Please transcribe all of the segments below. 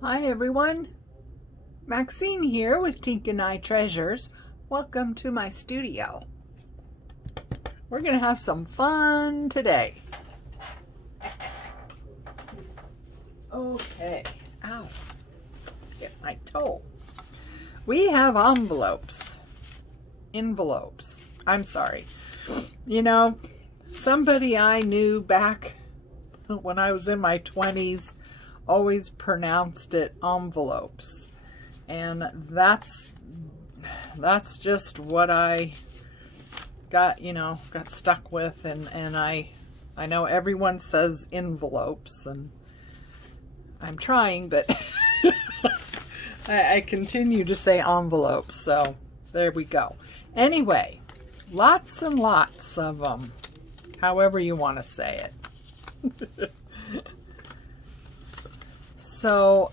Hi everyone, Maxine here with Tink and I Treasures. Welcome to my studio. We're gonna have some fun today. Okay, ow, get my toe. We have envelopes. I'm sorry. You know, somebody I knew back when I was in my 20s always pronounced it envelopes, and that's just what I got stuck with, and I know everyone says envelopes, and I'm trying, but I continue to say envelopes, so there we go. Anyway, lots and lots of them, however you want to say it. So,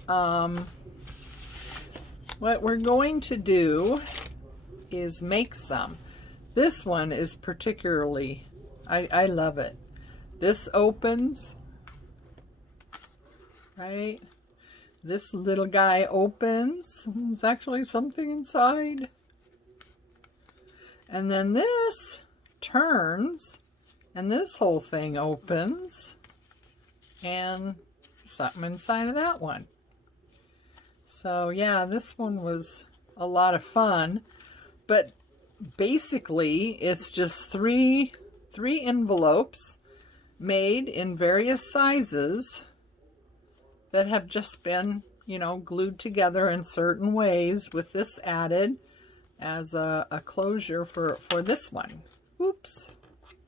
what we're going to do is make some. This one is particularly, I love it. This opens, right? This little guy opens. There's actually something inside. And then this turns, and this whole thing opens, and something inside of that one. So yeah, this one was a lot of fun, but basically it's just three envelopes made in various sizes that have just been, glued together in certain ways, with this added as a closure for this one. Oops,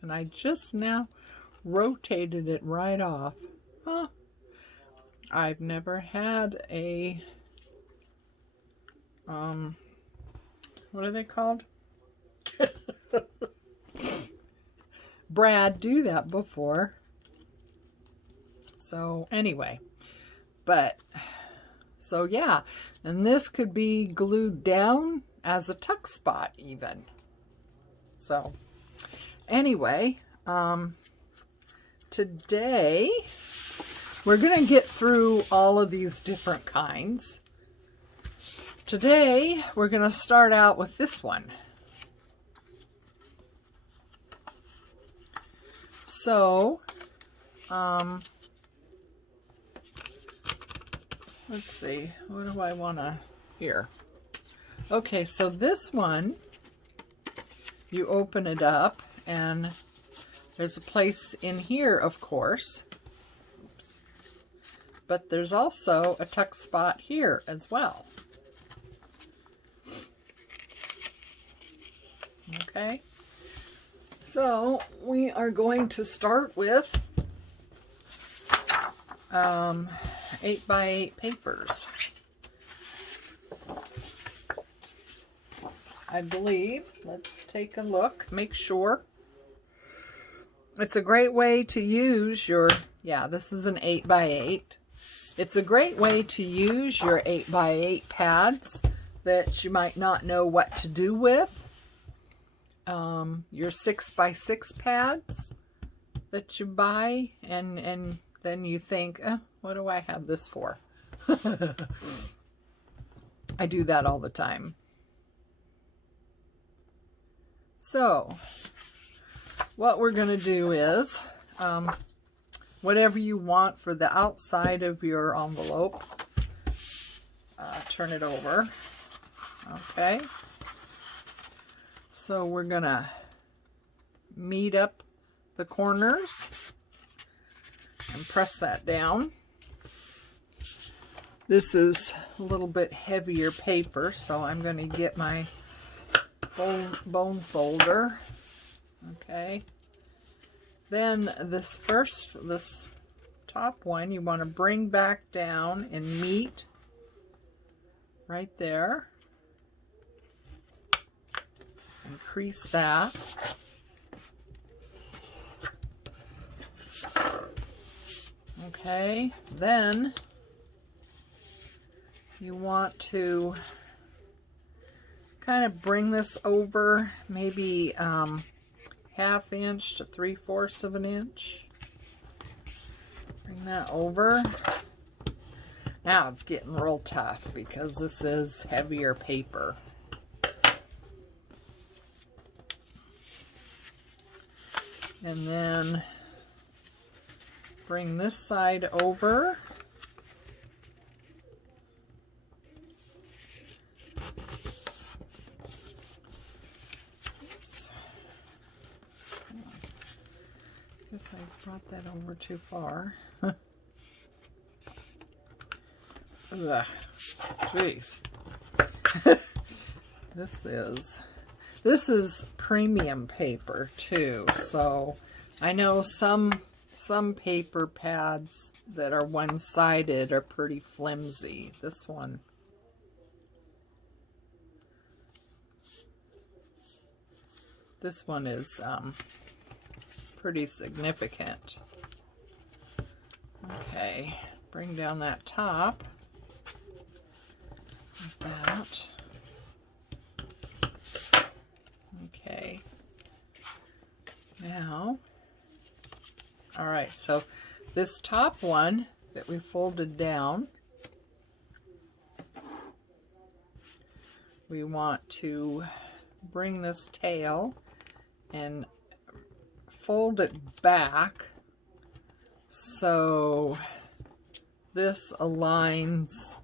and I just now rotated it right off. Huh. I've never had a, what are they called? Brad do that before. So anyway, so yeah, and this could be glued down as a tuck spot even. So anyway, today we're going to get through all of these different kinds. Today, we're going to start out with this one. So, let's see, what do I want to hear? Okay, so this one, you open it up, and there's a place in here, of course. But there's also a tuck spot here as well. Okay, so we are going to start with 8x8 papers. I believe. Let's take a look, make sure. It's a great way to use your, this is an 8x8. It's a great way to use your 8x8 pads that you might not know what to do with. Your 6x6 pads that you buy, and then you think, what do I have this for? I do that all the time. So, what we're going to do is, whatever you want for the outside of your envelope, turn it over. Okay, so we're gonna meet up the corners and press that down. This is a little bit heavier paper, so I'm going to get my bone folder. Okay, then this top one you want to bring back down and meet right there. Increase that. Okay, then you want to kind of bring this over maybe 1/2 inch to 3/4 of an inch. Bring that over. Now it's getting real tough because this is heavier paper. And then bring this side over. Oops. Guess I brought that over too far. Ugh. Jeez. This is premium paper too, so I know some paper pads that are one-sided are pretty flimsy. This one is pretty significant. Okay, bring down that top like that. Okay, now, all right, so this top one that we folded down, we want to bring this tail and fold it back so this aligns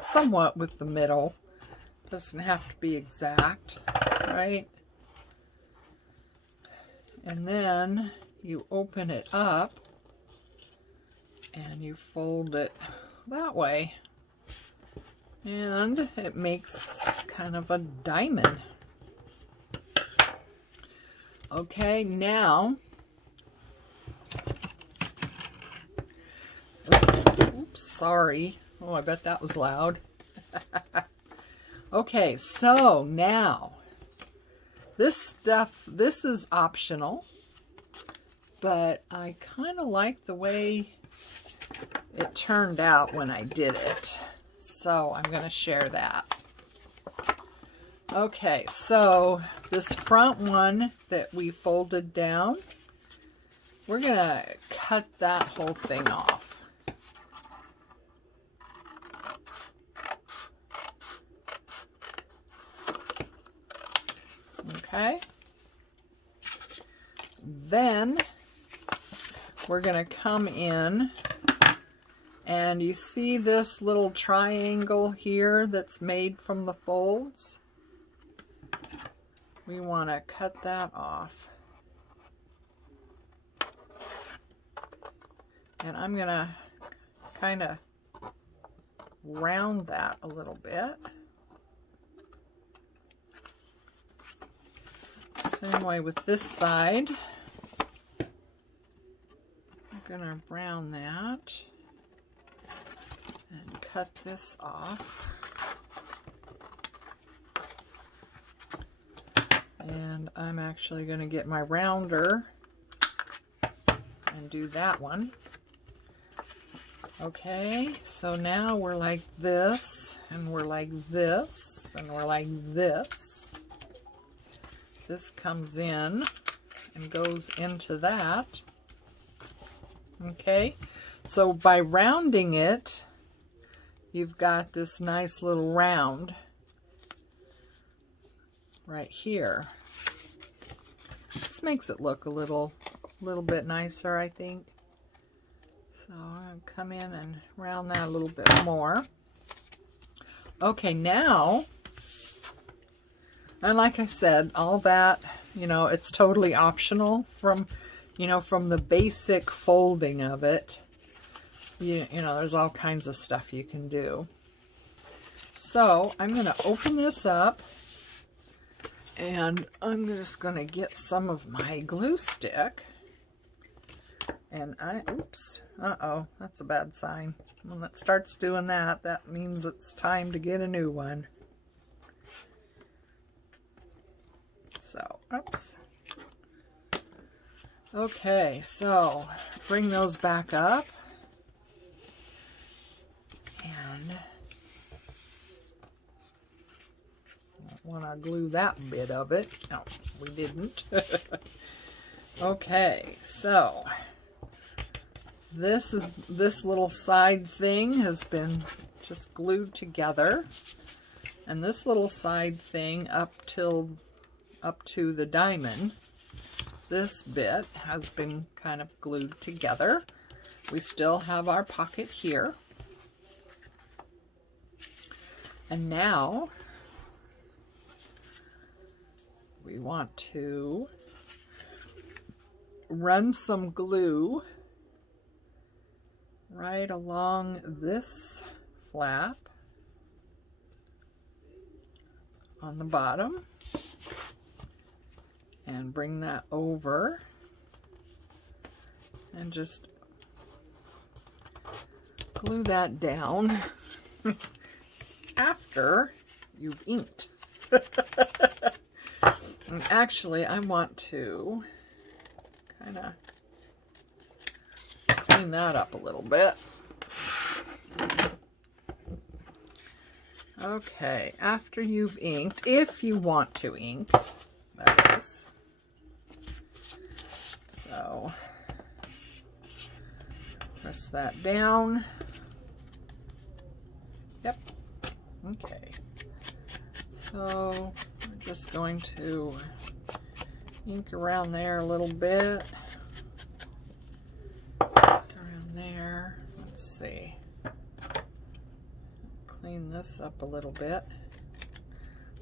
somewhat with the middle. Doesn't have to be exact, right? And then you open it up and you fold it that way, and it makes kind of a diamond. Okay, now, oops, sorry. Oh, I bet that was loud. Okay, so now, this is optional, but I kind of like the way it turned out when I did it. So I'm going to share that. Okay, so this front one that we folded down, we're going to cut that whole thing off. Okay. Then we're going to come in, and you see this little triangle here that's made from the folds? We want to cut that off. And I'm going to kind of round that a little bit. Same way with this side. I'm going to round that and cut this off. And I'm actually going to get my rounder and do that one. Okay, so now we're like this, and we're like this, and we're like this. This comes in and goes into that. Okay, so by rounding it, you've got this nice little round right here. This makes it look a little bit nicer, I think. So I'm going to come in and round that a little bit more. Okay, now, and like I said, all that, you know, it's totally optional from, you know, from the basic folding of it. You know, there's all kinds of stuff you can do. So I'm going to open this up, and I'm just going to get some of my glue stick. And oops, uh-oh, that's a bad sign. When it starts doing that, that means it's time to get a new one. So, oops. Okay, so bring those back up. And want to glue that bit of it. No, we didn't. Okay, so This little side thing has been just glued together, and this little side thing up to the diamond, this bit has been kind of glued together. We still have our pocket here. And now we want to run some glue right along this flap on the bottom and bring that over and just glue that down after you've inked. And actually, I want to kind of clean that up a little bit. Okay, after you've inked, if you want to ink, that is. So, press that down. Yep. Okay. So, we're just going to ink around there a little bit. Around there. Let's see. Clean this up a little bit.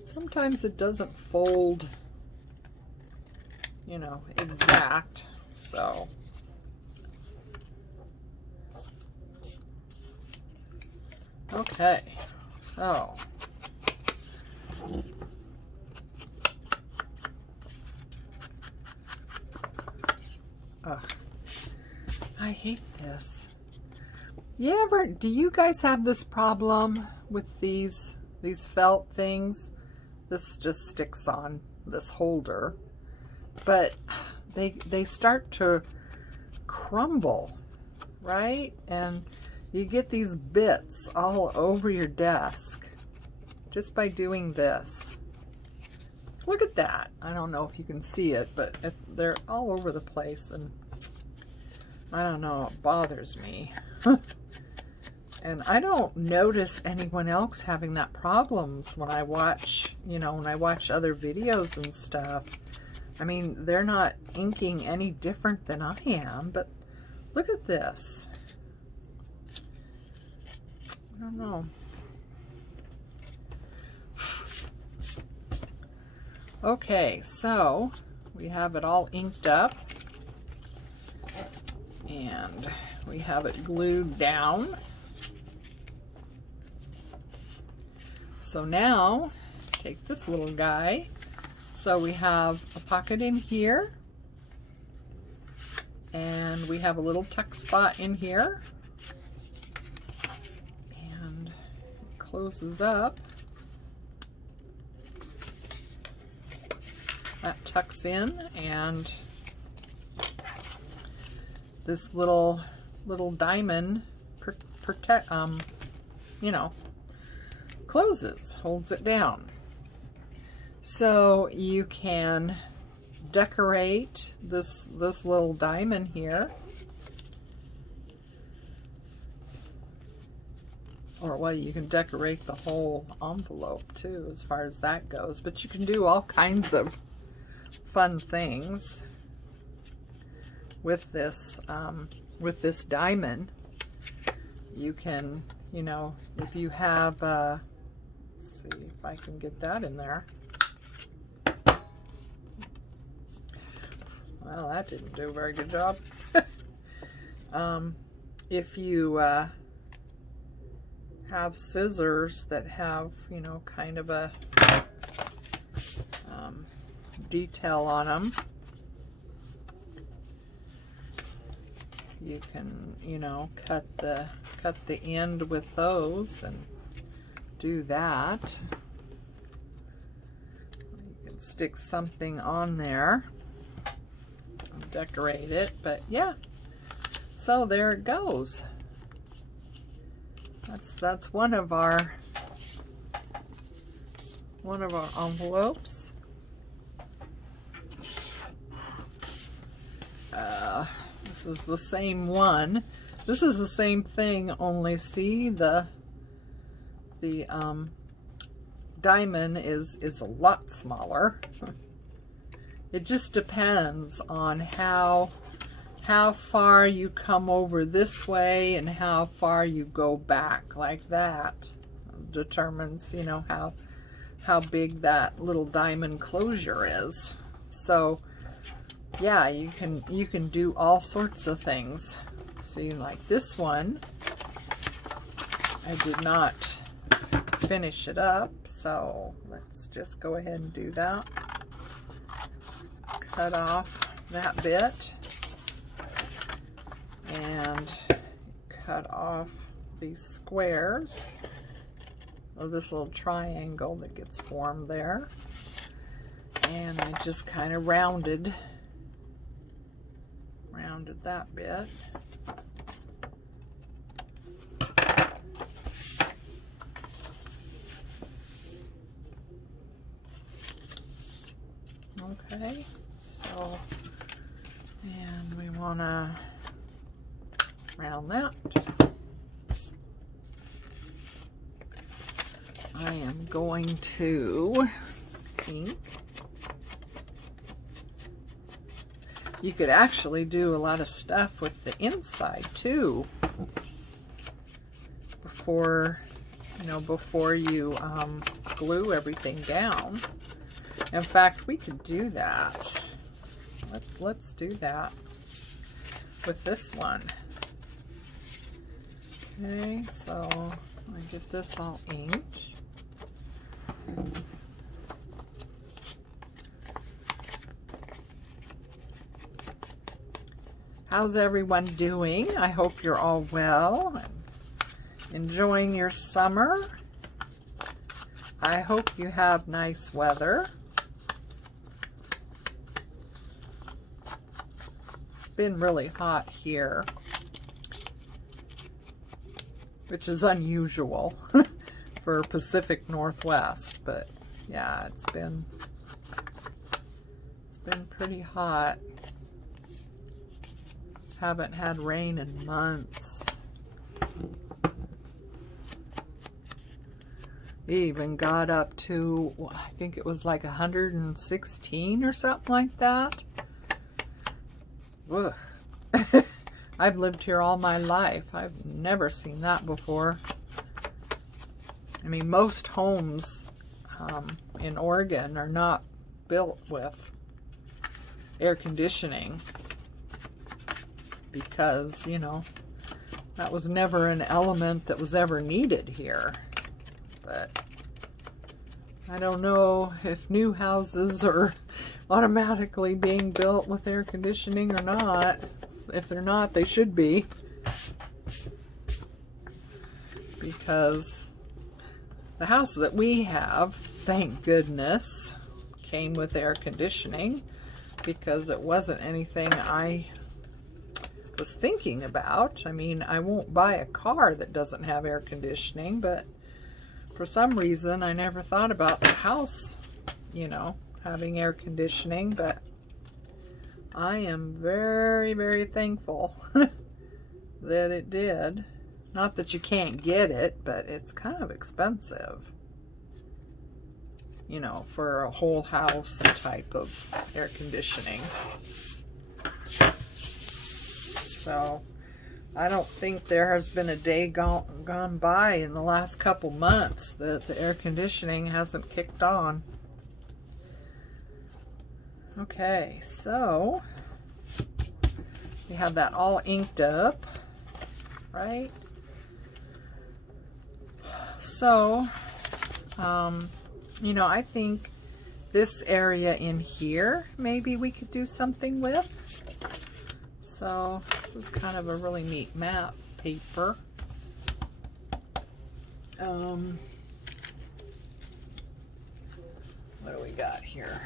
Sometimes it doesn't fold, you know, exact. So, okay. So, I hate this. Do you guys have this problem with these felt things? This just sticks on this holder, but they start to crumble, right? And you get these bits all over your desk just by doing this. Look at that. I don't know if you can see it, but they're all over the place, and I don't know, it bothers me. And I don't notice anyone else having that problems when I watch, you know, when I watch other videos and stuff. I mean, they're not inking any different than I am, but look at this. I don't know. Okay, so we have it all inked up and we have it glued down. So now take this little guy. So we have a pocket in here and we have a little tuck spot in here, and it closes up. That tucks in, and this little diamond you know, closes, holds it down. So you can decorate this little diamond here, or well, you can decorate the whole envelope too, as far as that goes. But you can do all kinds of fun things with this diamond. You can, you know, if you have let's see if I can get that in there. Well, that didn't do a very good job. If you have scissors that have, you know, kind of a detail on them, you can, you know, cut the end with those and do that. You can stick something on there and decorate it, but yeah, so there it goes. That's one of our envelopes. This is the same one. This is the same thing, only see the diamond is a lot smaller. It just depends on how far you come over this way and how far you go back like that. Determines, you know, how big that little diamond closure is. So yeah, you can do all sorts of things. See, like this one, I did not finish it up, so let's just go ahead and do that. Cut off that bit and cut off these squares of this little triangle that gets formed there, and I just kind of rounded that bit. Okay, so, and we want to round that. I am going to ink. You could actually do a lot of stuff with the inside too before, you know, before you glue everything down. In fact, we could do that. Let's do that with this one. Okay, so I get this all inked. How's everyone doing? I hope you're all well and enjoying your summer. I hope you have nice weather. It's been really hot here, which is unusual for Pacific Northwest, but yeah, it's been pretty hot. Haven't had rain in months. It even got up to, I think it was like 116 or something like that. Ugh. I've lived here all my life. I've never seen that before. I mean, most homes in Oregon are not built with air conditioning because, you know, that was never an element that was ever needed here. But I don't know if new houses are automatically being built with air conditioning or not. If they're not, they should be. Because the house that we have, thank goodness, came with air conditioning, because it wasn't anything I was thinking about. I mean, I won't buy a car that doesn't have air conditioning, but for some reason I never thought about the house, you know, having air conditioning. But I am very, very thankful that it did. Not that you can't get it, but it's kind of expensive, you know, for a whole house type of air conditioning. So I don't think there has been a day gone by in the last couple months that the air conditioning hasn't kicked on. Okay, so we have that all inked up, right? So, you know, I think this area in here, maybe we could do something with. So this is kind of a really neat map paper. What do we got here?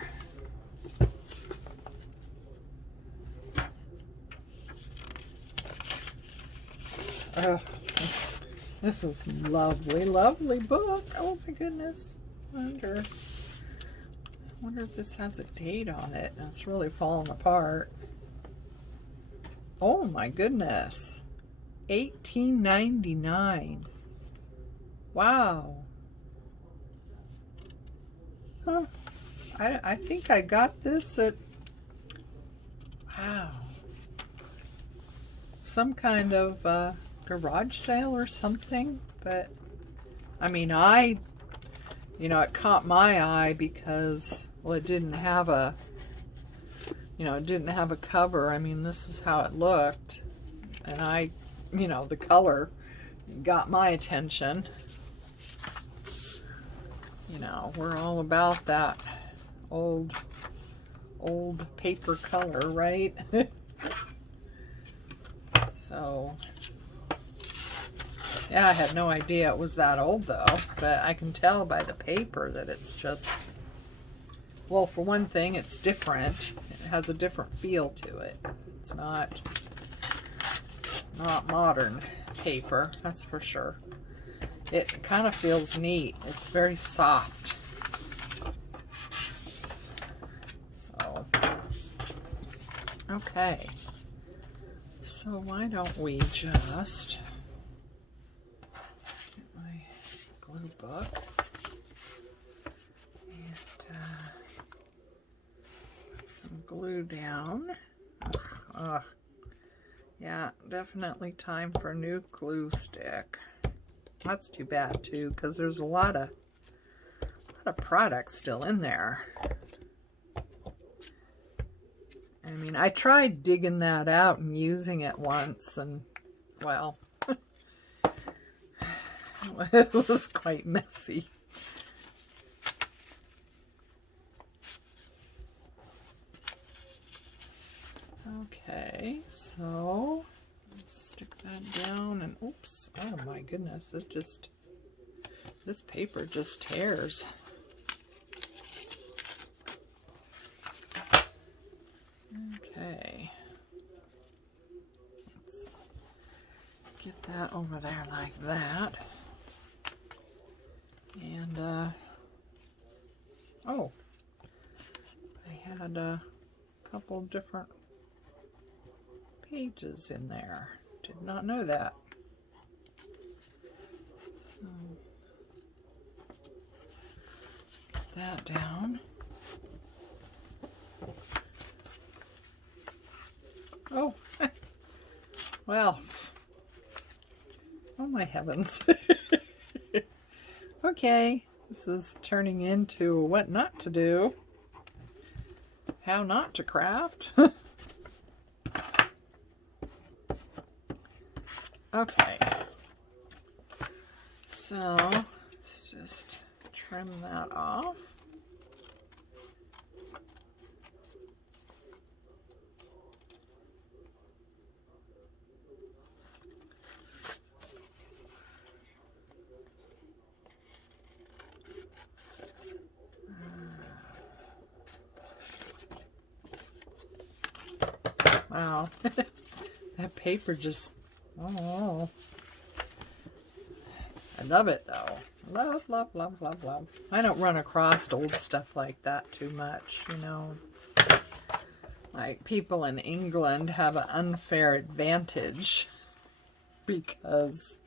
Oh, this is lovely, lovely book. Oh my goodness. I wonder if this has a date on it. It's really falling apart. Oh my goodness. $18.99. Wow. Huh. I think I got this at, wow, some kind of garage sale or something. But I mean, it caught my eye because, well, it didn't have a, it didn't have a cover. I mean, this is how it looked, and the color got my attention. We're all about that old paper color, right? So, yeah, I had no idea it was that old though, but I can tell by the paper that it's just, well, for one thing, it's different. It has a different feel to it. It's not modern paper, that's for sure. It kind of feels neat. It's very soft. So, okay. So why don't we just get my glue book and put some glue down. Yeah, definitely time for a new glue stick. That's too bad too, because there's a lot of product still in there. I mean, I tried digging that out and using it once, and well, it was quite messy. Okay, so let's stick that down, and oops, oh my goodness, this paper just tears. Okay, let's get that over there like that. And oh, I had a couple different pages in there. Did not know that. So get that down. Oh, well, oh my heavens. Okay, this is turning into what not to do, how not to craft. Okay, so let's just trim that off. Wow, that paper just, oh, I love it though. Love, love, love, love, love. I don't run across old stuff like that too much, It's like people in England have an unfair advantage because,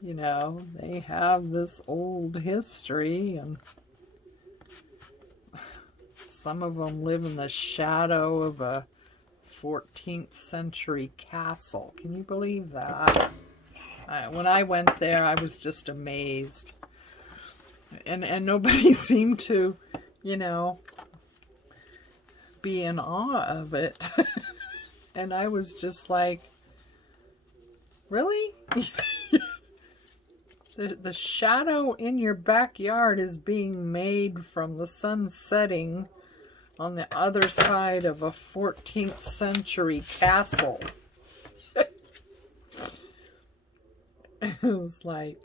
they have this old history, and some of them live in the shadow of a 14th century castle. Can you believe that? When I went there, I was just amazed. And nobody seemed to, be in awe of it. And I was just like, really? The shadow in your backyard is being made from the sun setting on the other side of a 14th century castle. It was like,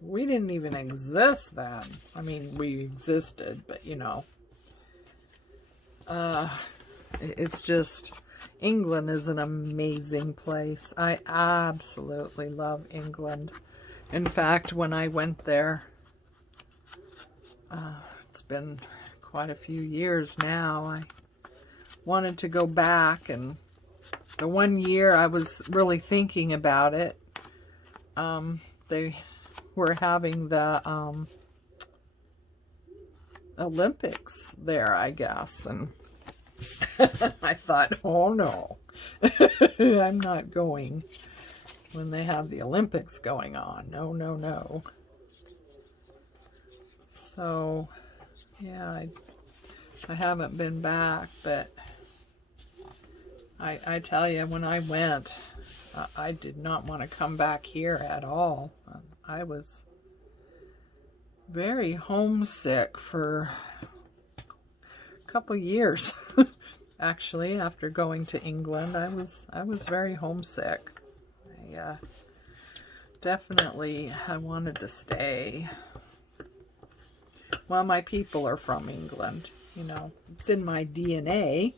we didn't even exist then. I mean, we existed, but it's just, England is an amazing place. I absolutely love England. In fact, when I went there, it's been quite a few years now, I wanted to go back and the one year I was really thinking about it, they were having the Olympics there, I guess, and I thought, oh no, I'm not going when they have the Olympics going on. No, no, no. So, yeah, I haven't been back, but I tell you, when I went, I did not want to come back here at all. I was very homesick for a couple years. Actually, after going to England, I was very homesick. Definitely I wanted to stay. Well, my people are from England, you know, it's in my DNA.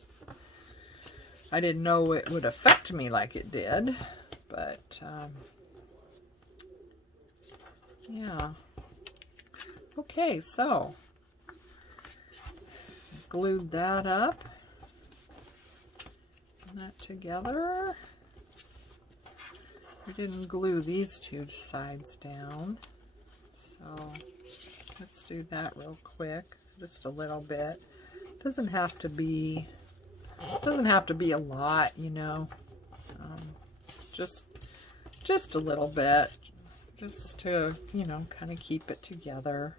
I didn't know it would affect me like it did, but yeah. Okay, so glued that up, and that together. We didn't glue these two sides down, so let's do that real quick, just a little bit. Doesn't have to be a lot, you know. Just a little bit, just to, you know, kind of keep it together.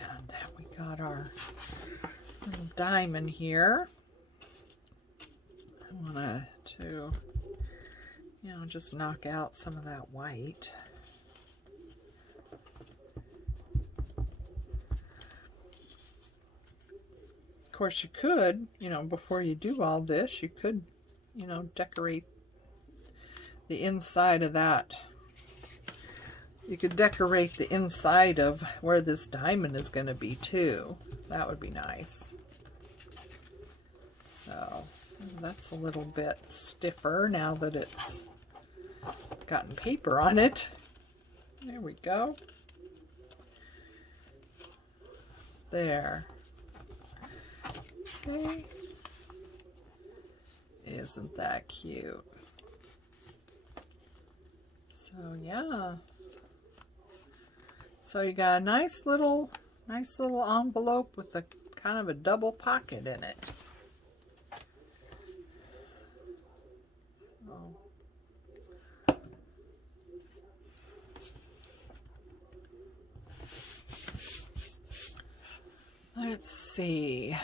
And we got our little diamond here. I want to, you know, just knock out some of that white. Of course, you could, you know, before you do all this, you could, you know, decorate the inside of that. You could decorate the inside of where this diamond is going to be too. That would be nice. So that's a little bit stiffer now that it's gotten paper on it. There we go. There. Okay. Isn't that cute? So yeah. So you got a nice little envelope with a kind of a double pocket in it. So let's see.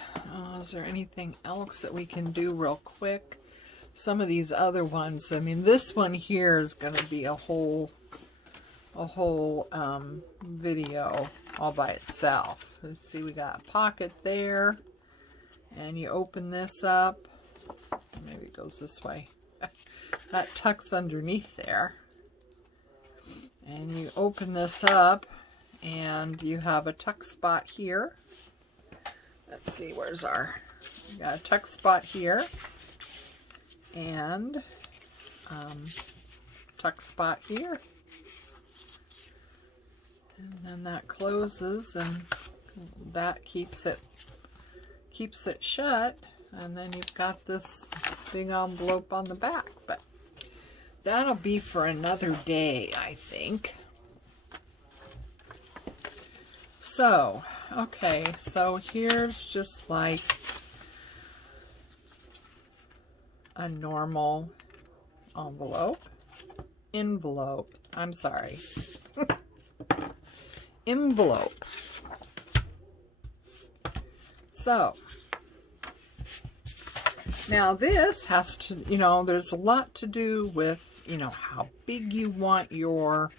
Is there anything else that we can do real quick? Some of these other ones, I mean, this one here is going to be a whole video all by itself. Let's see, we got a pocket there, and you open this up. Maybe it goes this way. That tucks underneath there. And you open this up, and you have a tuck spot here. Let's see, where's our... We got a tuck spot here, and tuck spot here. And then that closes, and that keeps it shut. And then you've got this big envelope on the back. But that'll be for another day, I think. So, okay, so here's just like a normal envelope. I'm sorry. Envelope. So, now this has to, you know, there's a lot to do with, you know, how big you want your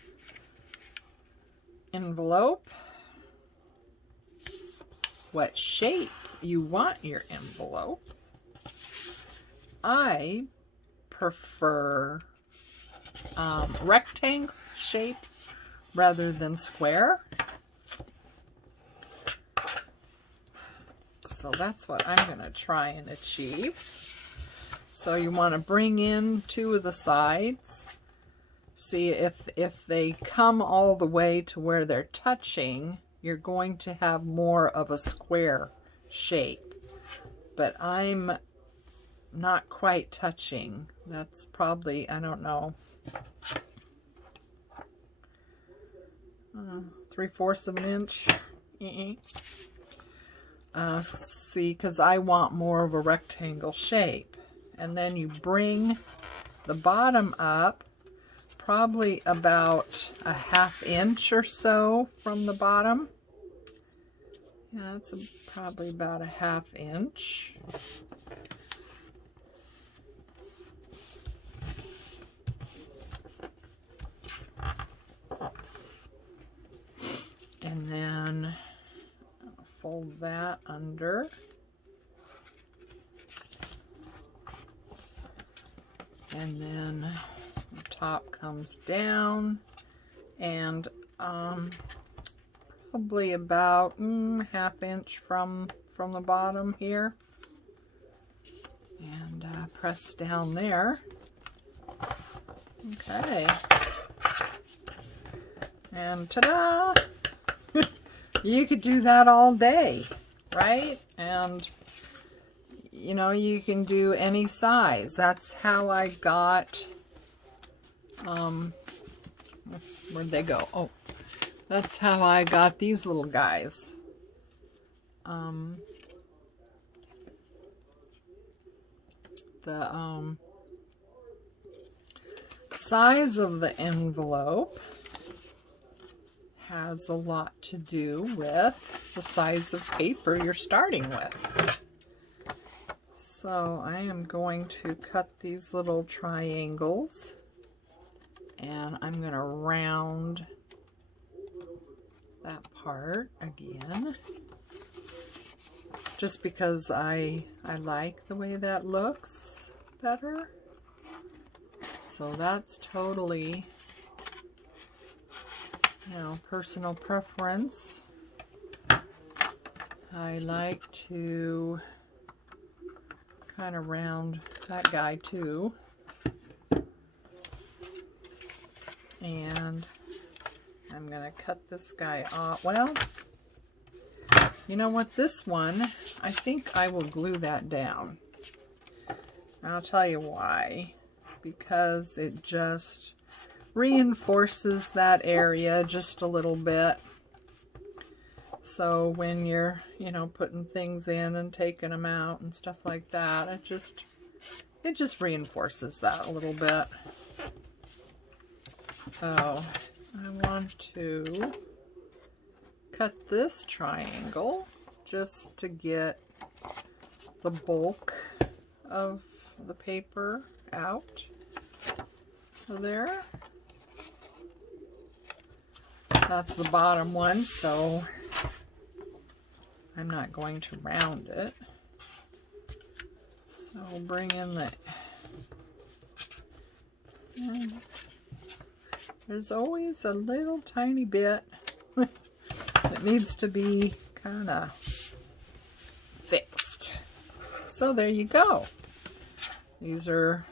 envelope, what shape you want your envelope. I prefer rectangle shape rather than square. So that's what I'm going to try and achieve. So you want to bring in two of the sides. See if they come all the way to where they're touching, you're going to have more of a square shape. But I'm not quite touching. That's probably, I don't know, 3/4 of an inch. See, because I want more of a rectangle shape. And then you bring the bottom up probably about a 1/2 inch or so from the bottom. Yeah, it's probably about a 1/2 inch. And then I'll fold that under. And then the top comes down, and probably about 1/2 inch from the bottom here, and press down there. Okay, and ta-da! You could do that all day, right? And you know, you can do any size. That's how I got, where'd they go? Oh, that's how I got these little guys. The size of the envelope has a lot to do with the size of paper you're starting with. So I am going to cut these little triangles, and I'm going to round that part again, just because I like the way that looks better. So that's totally, you know, personal preference. I like to kind of round that guy too. And I'm going to cut this guy off. Well, you know what, this one, I think I will glue that down. I'll tell you why. Because it just reinforces that area just a little bit. So when you're, you know, putting things in and taking them out and stuff like that, it just reinforces that a little bit. So I want to cut this triangle just to get the bulk of the paper out. So there. That's the bottom one, so I'm not going to round it. So we'll bring in the, there's always a little tiny bit that needs to be kind of fixed. So there you go. These are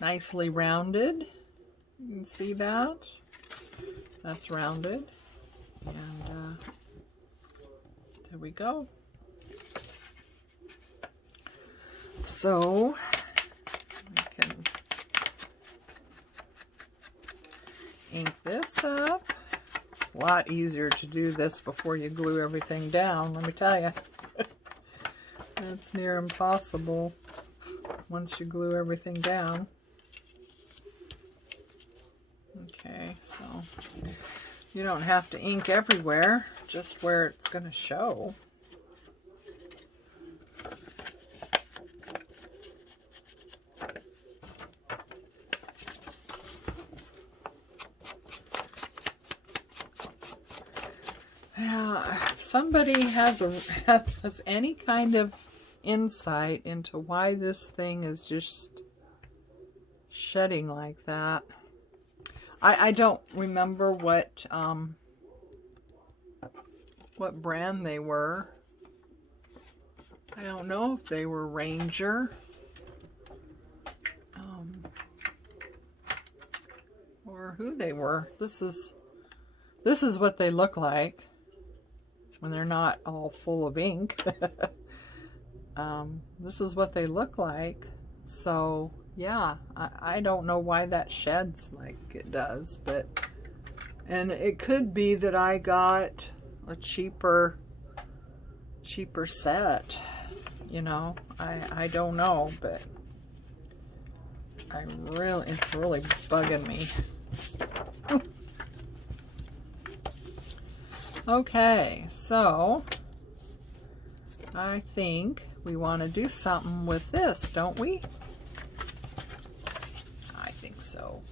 nicely rounded. You can see that. That's rounded. And there we go. So I can ink this up. It's a lot easier to do this before you glue everything down, let me tell you. It's near impossible once you glue everything down. Okay, so you don't have to ink everywhere, just where it's going to show. If somebody has any kind of insight into why this thing is just shedding like that. I don't remember what brand they were. I don't know if they were Ranger. Or who they were. This is what they look like when they're not all full of ink. this is what they look like. So yeah, I don't know why that sheds like it does, but, and it could be that I got a cheaper set, you know, I don't know, but it's really bugging me. Okay, so I think we want to do something with this, don't we? I think so.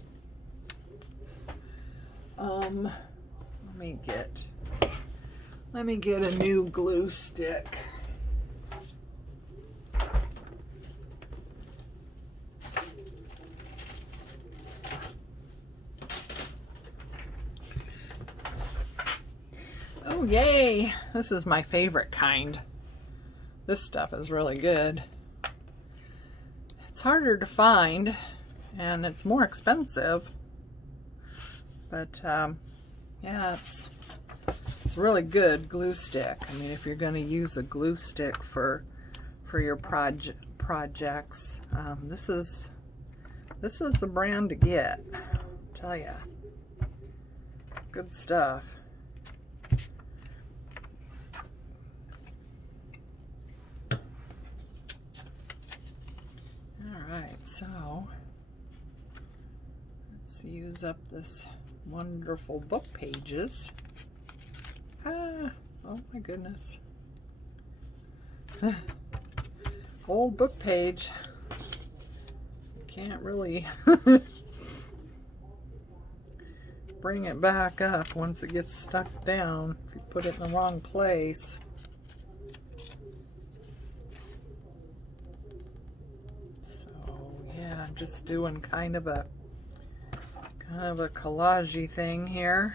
Let me get a new glue stick. Oh, yay! This is my favorite kind. This stuff is really good. It's harder to find, and it's more expensive. But, yeah, it's really good glue stick. I mean, if you're going to use a glue stick for your projects, this is the brand to get. I'll tell ya. Good stuff. Alright, so let's use up this wonderful book pages. Oh my goodness. Old book page. Can't really bring it back up once it gets stuck down if you put it in the wrong place. I'm just doing kind of a collage-y thing here.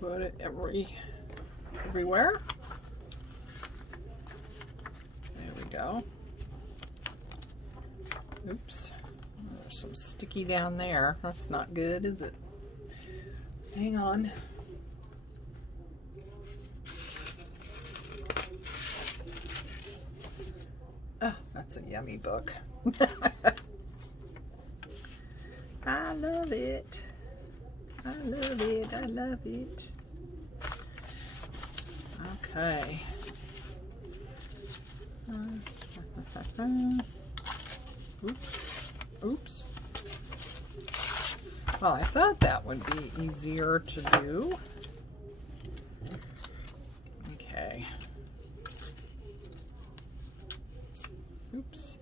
Put it everywhere. There we go. Oops. There's some sticky down there. That's not good, is it? Hang on. Oh, that's a yummy book. I love it. I love it. I love it. Okay. Oops. Oops. Well, I thought that would be easier to do. Okay. Oops.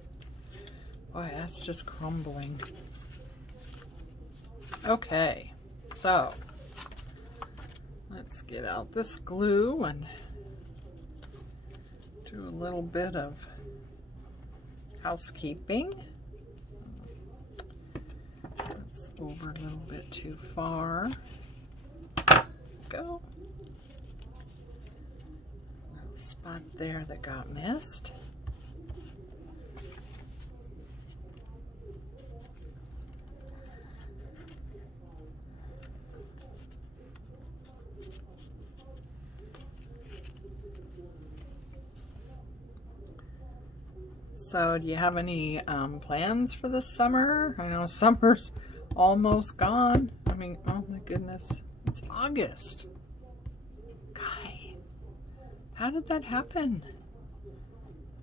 Boy, that's just crumbling. Okay, so let's get out this glue and do a little bit of housekeeping. That's over a little bit too far. Go. Little spot there that got missed. So, do you have any plans for this summer? I know summer's almost gone. I mean, oh my goodness, it's August. Guy, how did that happen?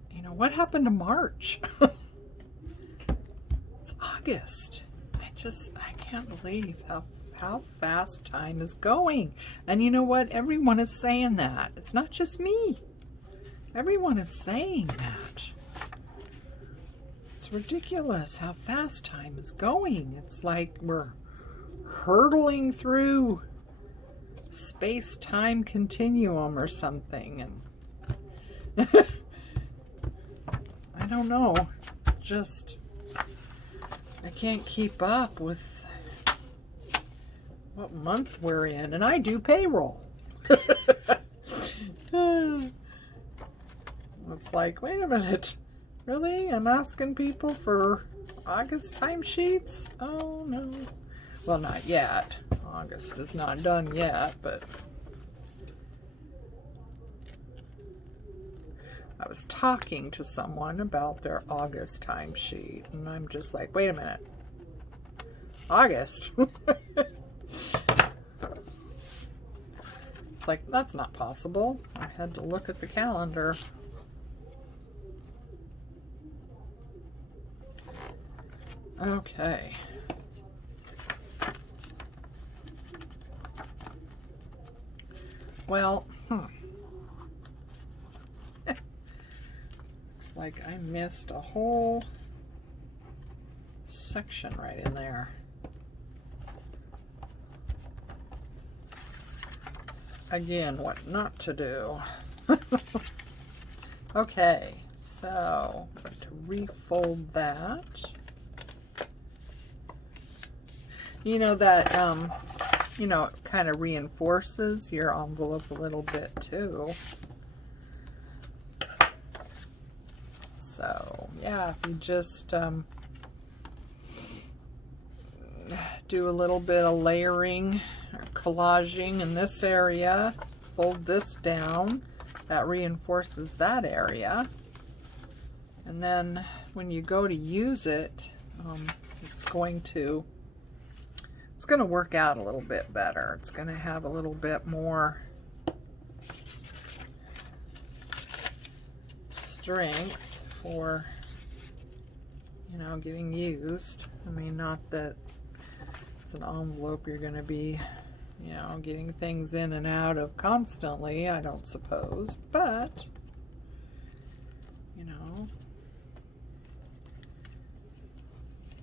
You know, what happened to March? It's August. I can't believe how fast time is going. And you know what? Everyone is saying that. It's not just me. Everyone is saying that. It's ridiculous how fast time is going. It's like we're hurtling through space-time continuum or something, and I don't know. It's just I can't keep up with what month we're in, and I do payroll. It's like, wait a minute. Really? I'm asking people for August timesheets? Oh no. Well, not yet. August is not done yet, but I was talking to someone about their August timesheet, and I'm just like, wait a minute. August? It's like, that's not possible. I had to look at the calendar. Okay. Well, looks like I missed a whole section right in there. Again, what not to do. Okay, so I'm going to refold that. You know that, you know, it kind of reinforces your envelope a little bit too. So, yeah, if you just do a little bit of layering or collaging in this area, fold this down, that reinforces that area. And then when you go to use it, it's going to work out a little bit better. It's going to have a little bit more strength for, you know, getting used. I mean, not that it's an envelope you're going to be, you know, getting things in and out of constantly, I don't suppose, but, you know,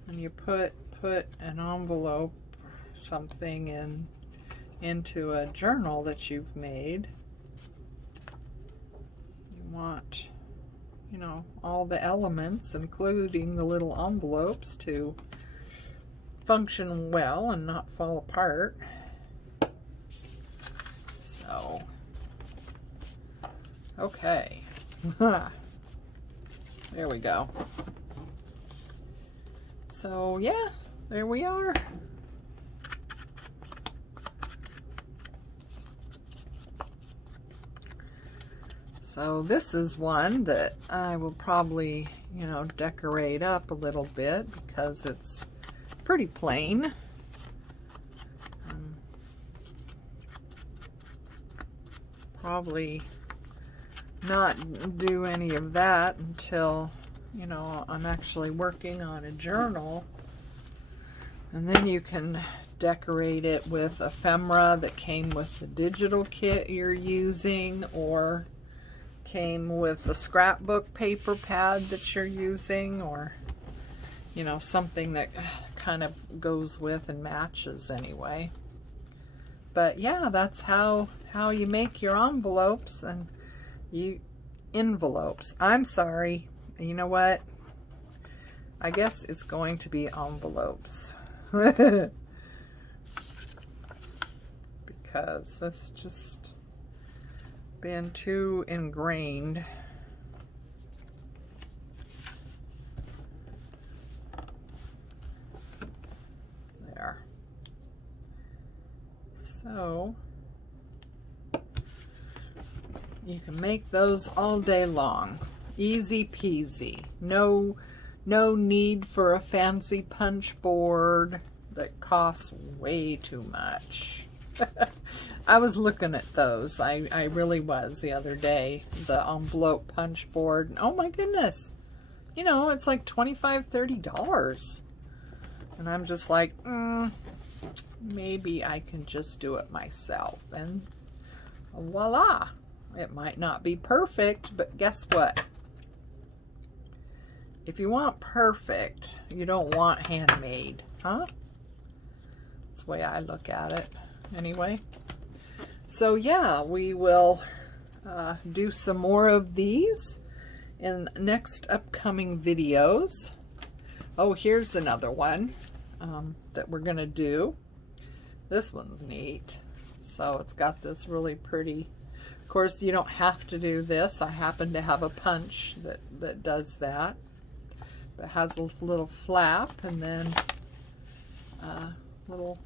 when you put an envelope, something into a journal that you've made, you want, you know, all the elements, including the little envelopes, to function well and not fall apart. So, okay. There we go. So, yeah, there we are. So this is one that I will probably, you know, decorate up a little bit because it's pretty plain. Probably not do any of that until, you know, I'm actually working on a journal. And then you can decorate it with ephemera that came with the digital kit you're using, or came with the scrapbook paper pad that you're using, or, you know, something that kind of goes with and matches anyway. But yeah, that's how you make your envelopes. And envelopes, I'm sorry, you know what, I guess it's going to be envelopes. Because that's just been too ingrained. There. So you can make those all day long. Easy peasy. No need for a fancy punch board that costs way too much. I was looking at those. I really was the other day. The envelope punch board. Oh my goodness. You know, it's like $25, $30. And I'm just like, maybe I can just do it myself. And voila. It might not be perfect, but guess what? If you want perfect, you don't want handmade, huh? That's the way I look at it anyway. So yeah, we will do some more of these in next upcoming videos. Oh, here's another one that we're gonna do. This one's neat. So it's got this really pretty, of course you don't have to do this. I happen to have a punch that does that. But it has a little flap and then a little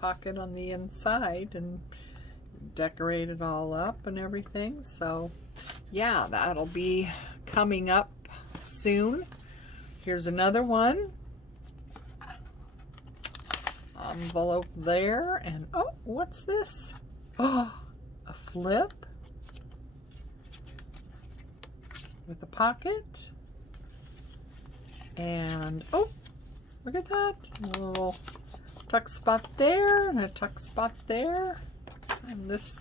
pocket on the inside, and decorate it all up and everything. So yeah, that'll be coming up soon. Here's another one. Envelope there, and oh, what's this? Oh, a flip with a pocket, and oh, look at that, a little tuck spot there and a tuck spot there, and this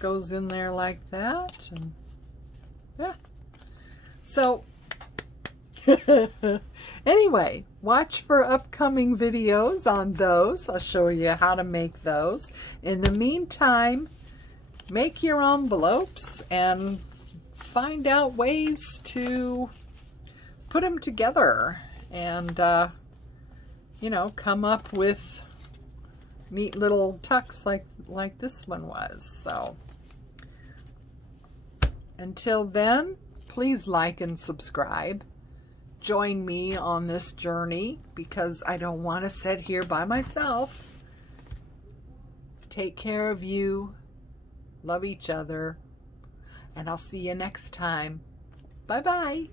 goes in there like that, and yeah. So anyway, watch for upcoming videos on those. I'll show you how to make those. In the meantime, make your envelopes and find out ways to put them together and you know, come up with neat little tucks like this one was. So until then, please like and subscribe. Join me on this journey because I don't want to sit here by myself. Take care of you. Love each other. And I'll see you next time. Bye-bye.